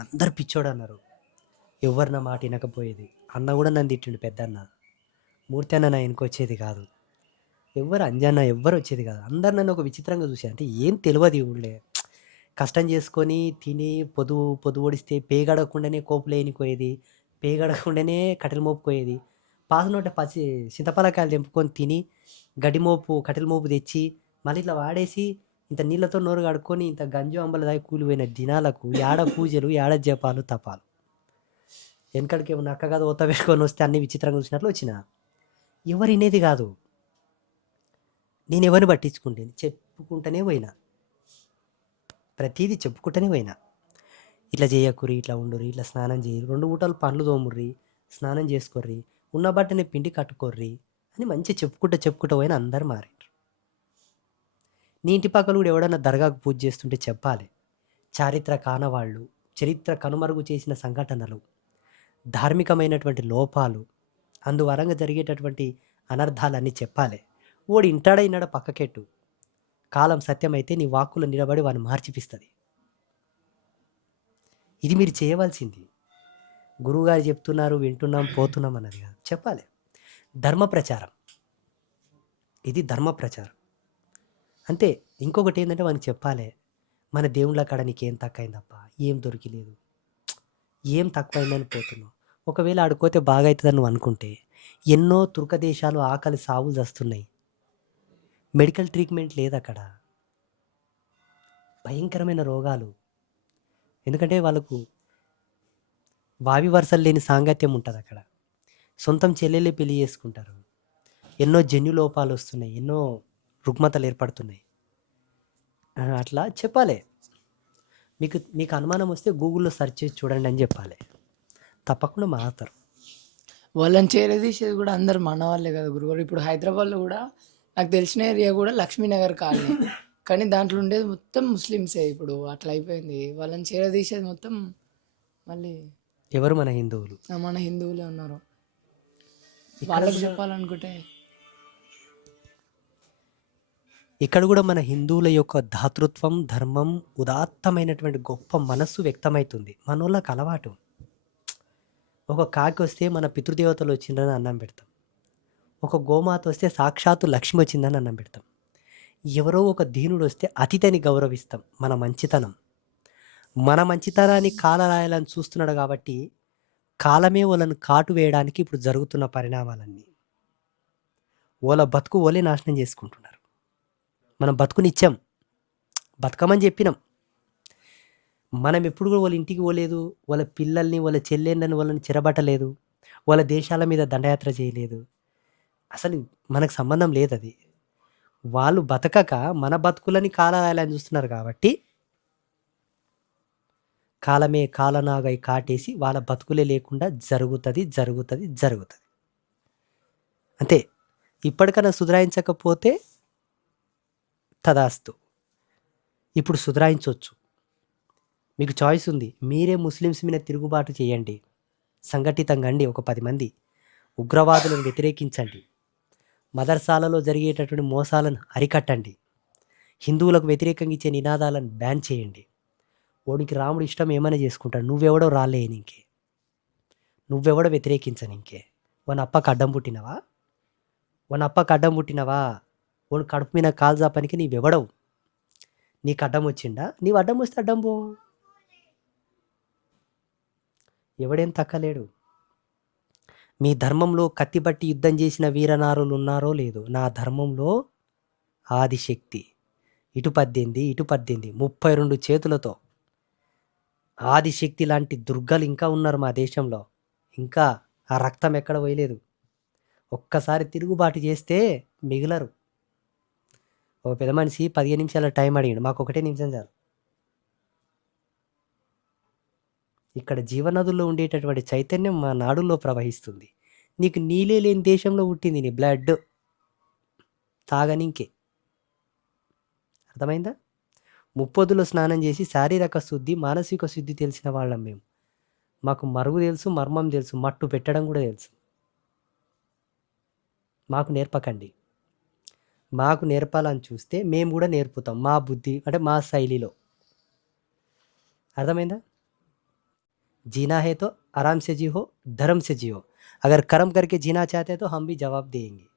అందరు పిచ్చోడు అన్నారు ఎవరు నా మాట వినకపోయేది. అన్న కూడా నన్ను తిట్టిండు పెద్దన్న. మూర్తి అన్న నా వెనుకొచ్చేది కాదు. ఎవరు అంజన్న ఎవ్వరు వచ్చేది కాదు. అందరు నన్ను ఒక విచిత్రంగా చూసేది అంటే ఏం తెలియదు ఊళ్ళే. కష్టం చేసుకొని తిని పొదు పొదు ఓడిస్తే పేగడకుండానే కోపులేని పోయేది పేగడకుండానే కట్టెల మోపు పాసన పాసనోట పచ్చి చింతపలకాయలు తెంపుకొని తిని గడ్డి మోపు కట్టెల మోపు తెచ్చి మళ్ళీ ఇట్లా వాడేసి ఇంత నీళ్ళతో నోరు కడుక్కొని ఇంత గంజు అంబల దాకా కూలిపోయిన దినాలకు యాడ పూజలు యాడ జపాలు తపాలు. వెనకడికి ఏమన్నా అక్క కాదు ఒత్త పెట్టుకొని వస్తే అన్ని విచిత్రంగా చూసినట్లు వచ్చిన? ఎవరు కాదు. నేను ఎవరిని పట్టించుకుంటేను చెప్పుకుంటూనే పోయినా. ప్రతిదీ చెప్పుకుంటూనే పోయినా. ఇట్లా చేయకురి ఇట్లా ఉండుర్రి ఇట్లా స్నానం చేయరు. రెండు పూటలు పండ్లు తోముర్రి స్నానం చేసుకోర్రి ఉన్న బట్టని పిండి కట్టుకోర్రి అని మంచిగా చెప్పుకుంటూ చెప్పుకుంటూ పోయినా అందరు మారి. నీ ఇంటి పక్కన కూడా ఎవడన్నా దర్గాకు పూజ చేస్తుంటే చెప్పాలి. చారిత్ర కానవాళ్ళు చరిత్ర కనుమరుగు చేసిన సంఘటనలు ధార్మికమైనటువంటి లోపాలు అందువరంగా జరిగేటటువంటి అనర్థాలన్నీ చెప్పాలి. ఓడి ఇంటాడైనాడ పక్కకెట్టు. కాలం సత్యమైతే నీ వాక్కులు నిలబడి వాడిని మార్చిపిస్తుంది. ఇది మీరు చేయవలసింది. గురువుగారు చెప్తున్నారు వింటున్నాం పోతున్నాం అన్నది కాదు. చెప్పాలి. ధర్మ ప్రచారం. ఇది ధర్మ ప్రచారం. అంతే ఇంకొకటి ఏంటంటే వానికి చెప్పాలి మన దేవుళ్ళ కాడ నీకేం తక్కువైందప్ప ఏం దొరికిలేదు ఏం తక్కువైందని పోతున్నావు. ఒకవేళ ఆడుకోతే బాగా అవుతుందని నువ్వు అనుకుంటే ఎన్నో తుర్క దేశాలు ఆకలి సావులు వస్తున్నాయి మెడికల్ ట్రీట్మెంట్ లేదు అక్కడ. భయంకరమైన రోగాలు. ఎందుకంటే వాళ్ళకు వావి వరుసలు లేని సాంగత్యం ఉంటుంది అక్కడ. సొంతం చెల్లెలే పెళ్ళి చేసుకుంటారు. ఎన్నో జన్యు లోపాలు వస్తున్నాయి ఎన్నో రుగ్మతలు ఏర్పడుతున్నాయి. అట్లా చెప్పాలి. మీకు మీకు అనుమానం వస్తే గూగుల్లో సెర్చ్ చేసి చూడండి అని చెప్పాలి. తప్పకుండా మారుతారు. వాళ్ళని చేరదీసేది కూడా అందరు మన వాళ్ళే కదా గురుగారు. ఇప్పుడు హైదరాబాద్లో కూడా నాకు తెలిసిన ఏరియా కూడా లక్ష్మీనగర్ కాలనీ. కానీ దాంట్లో ఉండేది మొత్తం ముస్లిమ్సే ఇప్పుడు. అట్లా అయిపోయింది. వాళ్ళని చేరదీసేది మొత్తం మళ్ళీ ఎవరు మన హిందువులు? మన హిందువులే ఉన్నారు. వాళ్ళకి చెప్పాలనుకుంటే ఇక్కడ కూడా మన హిందువుల యొక్క ధాతృత్వం ధర్మం ఉదాత్తమైనటువంటి గొప్ప మనస్సు వ్యక్తమవుతుంది. మనోళ్ళకి అలవాటు. ఒక కాకి వస్తే మన పితృదేవతలు వచ్చిందని అన్నం పెడతాం. ఒక గోమాత వస్తే సాక్షాత్తు లక్ష్మి వచ్చిందని అన్నం పెడతాం. ఎవరో ఒక దీనుడు వస్తే అతిథిని గౌరవిస్తాం. మన మంచితనం. మన మంచితనాన్ని కాలరాయాలని చూస్తున్నాడు కాబట్టి కాలమే వాళ్ళని కాటు వేయడానికి ఇప్పుడు జరుగుతున్న పరిణామాలన్నీ. వాళ్ళ బతుకు వాళ్ళే నాశనం చేసుకుంటున్నారు. మనం బతుకునిచ్చాం. బతకమని చెప్పినాం. మనం ఎప్పుడు కూడా వాళ్ళ ఇంటికి పోలేదు వాళ్ళ పిల్లల్ని వాళ్ళ చెల్లెళ్ళని వాళ్ళని చిరబట్టలేదు వాళ్ళ దేశాల మీద దండయాత్ర చేయలేదు. అసలు మనకు సంబంధం లేదు అది. వాళ్ళు బతకక మన బతుకులని కాలరాయాలని చూస్తున్నారు కాబట్టి కాలమే కాలనాగై కాటేసి వాళ్ళ బతుకులే లేకుండా జరుగుతుంది జరుగుతుంది జరుగుతుంది. అంతే. ఇప్పటికన్నా సుధరాయించకపోతే తదాస్తు. ఇప్పుడు సుధరాయించవచ్చు మీకు చాయిస్ ఉంది. మీరే ముస్లిమ్స్ మీద తిరుగుబాటు చేయండి. సంఘటితంగా అండి ఒక పది మంది. ఉగ్రవాదులను వ్యతిరేకించండి. మదర్సాలలో జరిగేటటువంటి మోసాలను అరికట్టండి. హిందువులకు వ్యతిరేకంగా ఇచ్చే నినాదాలను బ్యాన్ చేయండి. ఓడికి రాముడు ఇష్టం ఏమైనా చేసుకుంటాడు. నువ్వెవడో రాలే ఇంకే నువ్వెవడో వ్యతిరేకించను ఇంకే వన్ అప్పకు అడ్డం పుట్టినవా? వన్ అప్పకు అడ్డం పుట్టినవా? వాడు కడుపు మీద కాల్జా పనికి నీవెవడవు? నీకు అడ్డం వచ్చిండా నీవు అడ్డం వస్తే అడ్డం పో ఎవడేం తక్కలేడు. మీ ధర్మంలో కత్తిబట్టి యుద్ధం చేసిన వీరనారులు ఉన్నారో లేదో నా ధర్మంలో ఆదిశక్తి. ఇటు పద్దెనిమిది ఇటు పద్దెనిమిది ముప్పై రెండు చేతులతో. ఆదిశక్తి లాంటి దుర్గలు ఇంకా ఉన్నారు మా దేశంలో. ఇంకా ఆ రక్తం ఎక్కడ పోయలేదు. ఒక్కసారి తిరుగుబాటు చేస్తే మిగిలరు. ఓ పెద్ద మనిషి పదిహేను నిమిషాల టైం అడిగాడు. మాకు ఒకటే నిమిషం చాలు. ఇక్కడ జీవనదుల్లో ఉండేటటువంటి చైతన్యం మా నాడుల్లో ప్రవహిస్తుంది. నీకు నీలే లేని దేశంలో పుట్టింది నీ బ్లడ్ తాగనింకే. అర్థమైందా? ముప్పొద్దులో స్నానం చేసి శారీరక శుద్ధి మానసిక శుద్ధి తెలిసిన వాళ్ళం మేము. మాకు మరుగు తెలుసు మర్మం తెలుసు మట్టు పెట్టడం కూడా తెలుసు. మాకు నేర్పకండి. మాకు నేర్పాలని చూస్తే మేము కూడా నేర్పుతాం మా బుద్ధి అంటే మా శైలిలో అర్థమైందా जीना है तो आराम से जियो धर्म से जियो अगर कर्म करके जीना चाहते हैं तो हम भी जवाब देंगे